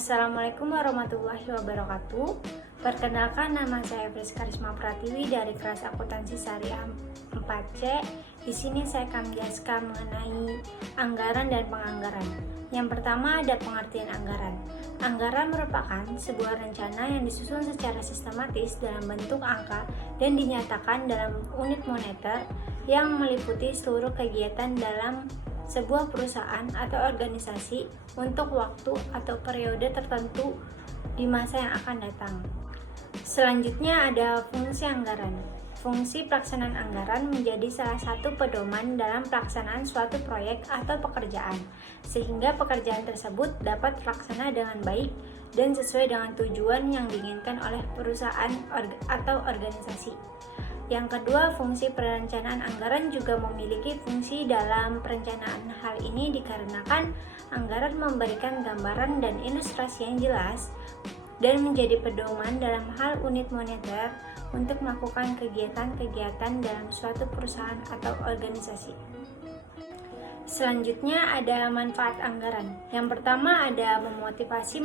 Assalamualaikum warahmatullahi wabarakatuh. Perkenalkan, nama saya Fris Karisma Pratiwi dari kelas akuntansi syariah 4C. Di sini saya akan menjelaskan mengenai anggaran dan penganggaran. Yang pertama ada pengertian anggaran. Anggaran merupakan sebuah rencana yang disusun secara sistematis dalam bentuk angka dan dinyatakan dalam unit moneter yang meliputi seluruh kegiatan dalam sebuah perusahaan atau organisasi untuk waktu atau periode tertentu di masa yang akan datang. Selanjutnya ada fungsi anggaran. Fungsi pelaksanaan anggaran menjadi salah satu pedoman dalam pelaksanaan suatu proyek atau pekerjaan, sehingga pekerjaan tersebut dapat terlaksana dengan baik dan sesuai dengan tujuan yang diinginkan oleh perusahaan atau organisasi. Yang kedua, fungsi perencanaan anggaran juga memiliki fungsi dalam perencanaan. Hal ini dikarenakan anggaran memberikan gambaran dan ilustrasi yang jelas dan menjadi pedoman dalam hal unit moneter untuk melakukan kegiatan-kegiatan dalam suatu perusahaan atau organisasi. Selanjutnya ada manfaat anggaran. Yang pertama ada memotivasi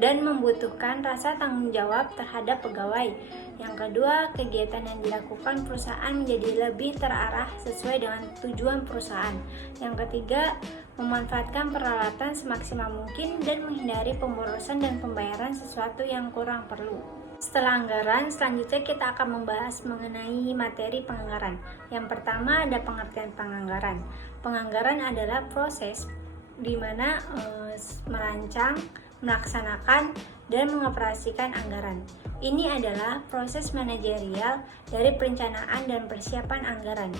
dan membutuhkan rasa tanggung jawab terhadap pegawai. Yang kedua, kegiatan yang dilakukan perusahaan menjadi lebih terarah sesuai dengan tujuan perusahaan. Yang ketiga, memanfaatkan peralatan semaksimal mungkin dan menghindari pemborosan dan pembayaran sesuatu yang kurang perlu. Setelah anggaran, selanjutnya kita akan membahas mengenai materi penganggaran. Yang pertama ada pengertian penganggaran. Penganggaran adalah proses di mana merancang, melaksanakan, dan mengoperasikan anggaran. Ini adalah proses manajerial dari perencanaan dan persiapan anggaran,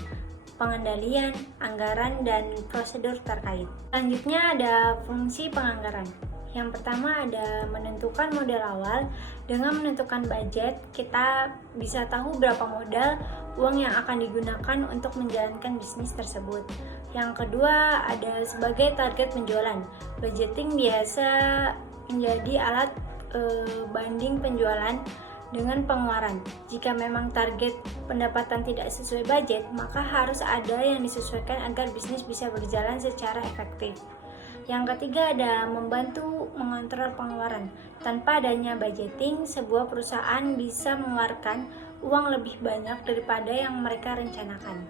pengendalian anggaran, dan prosedur terkait. Selanjutnya ada fungsi penganggaran. Yang pertama ada menentukan modal awal. Dengan menentukan budget, kita bisa tahu berapa modal uang yang akan digunakan untuk menjalankan bisnis tersebut. Yang kedua ada sebagai target penjualan. Budgeting biasa menjadi alat banding penjualan dengan pengeluaran. Jika memang target pendapatan tidak sesuai budget, maka harus ada yang disesuaikan agar bisnis bisa berjalan secara efektif. Yang ketiga ada membantu mengontrol pengeluaran. Tanpa adanya budgeting, sebuah perusahaan bisa mengeluarkan uang lebih banyak daripada yang mereka rencanakan.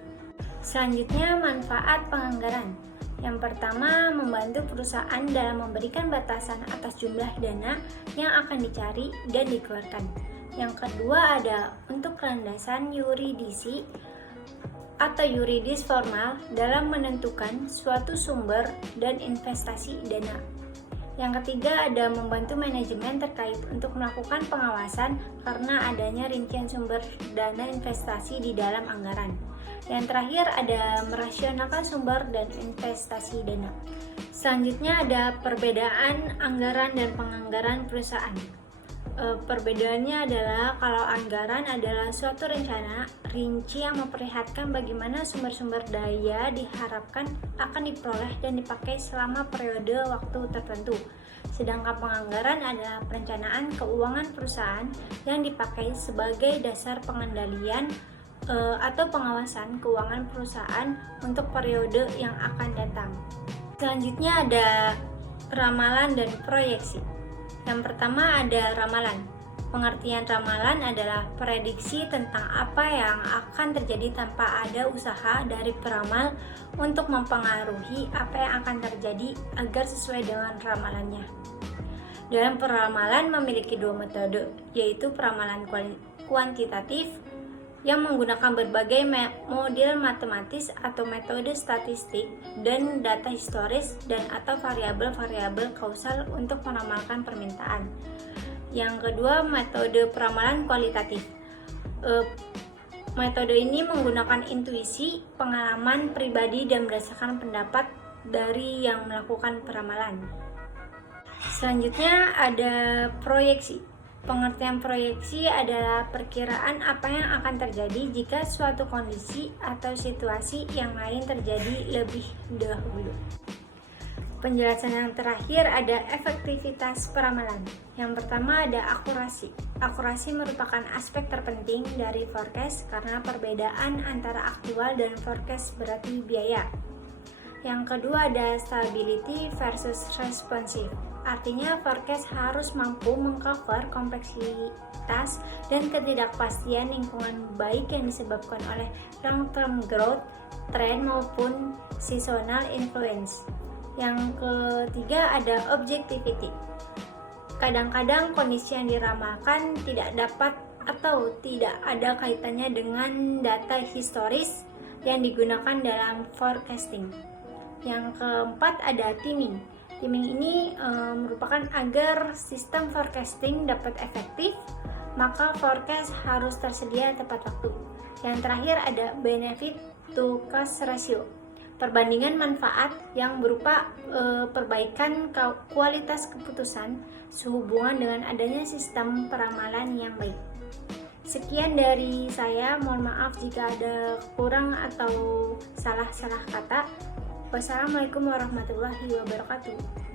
Selanjutnya manfaat penganggaran. Yang pertama, membantu perusahaan dalam memberikan batasan atas jumlah dana yang akan dicari dan dikeluarkan. Yang kedua ada untuk landasan yuridisi atau yuridis formal dalam menentukan suatu sumber dan investasi dana. Yang ketiga ada membantu manajemen terkait untuk melakukan pengawasan karena adanya rincian sumber dana investasi di dalam anggaran. Yang terakhir ada merasionalkan sumber dan investasi dana. Selanjutnya ada perbedaan anggaran dan penganggaran perusahaan. Perbedaannya adalah kalau anggaran adalah suatu rencana rinci yang memperlihatkan bagaimana sumber-sumber daya diharapkan akan diperoleh dan dipakai selama periode waktu tertentu. Sedangkan penganggaran adalah perencanaan keuangan perusahaan yang dipakai sebagai dasar pengendalian atau pengawasan keuangan perusahaan untuk periode yang akan datang. Selanjutnya ada ramalan dan proyeksi. Yang pertama ada ramalan. Pengertian ramalan adalah prediksi tentang apa yang akan terjadi tanpa ada usaha dari peramal untuk mempengaruhi apa yang akan terjadi agar sesuai dengan ramalannya. Dalam peramalan memiliki dua metode, yaitu peramalan kuantitatif yang menggunakan berbagai model matematis atau metode statistik dan data historis dan atau variabel-variabel kausal untuk meramalkan permintaan. Yang kedua, metode peramalan kualitatif. Metode ini menggunakan intuisi, pengalaman pribadi dan berdasarkan pendapat dari yang melakukan peramalan. Selanjutnya ada proyeksi. Pengertian proyeksi adalah perkiraan apa yang akan terjadi jika suatu kondisi atau situasi yang lain terjadi lebih dahulu. Penjelasan yang terakhir ada efektivitas peramalan. Yang pertama ada akurasi. Akurasi merupakan aspek terpenting dari forecast karena perbedaan antara aktual dan forecast berarti biaya. Yang kedua ada stability versus responsive. Artinya forecast harus mampu mengcover kompleksitas dan ketidakpastian lingkungan baik yang disebabkan oleh long-term growth, trend maupun seasonal influence. Yang ketiga ada objectivity. Kadang-kadang kondisi yang diramalkan tidak dapat atau tidak ada kaitannya dengan data historis yang digunakan dalam forecasting. Yang keempat ada teaming. Teaming ini merupakan agar sistem forecasting dapat efektif, maka forecast harus tersedia tepat waktu. Yang terakhir ada benefit to cost ratio. Perbandingan manfaat yang berupa perbaikan kualitas keputusan sehubungan dengan adanya sistem peramalan yang baik. Sekian dari saya, mohon maaf jika ada kurang atau salah kata. Wassalamualaikum warahmatullahi wabarakatuh.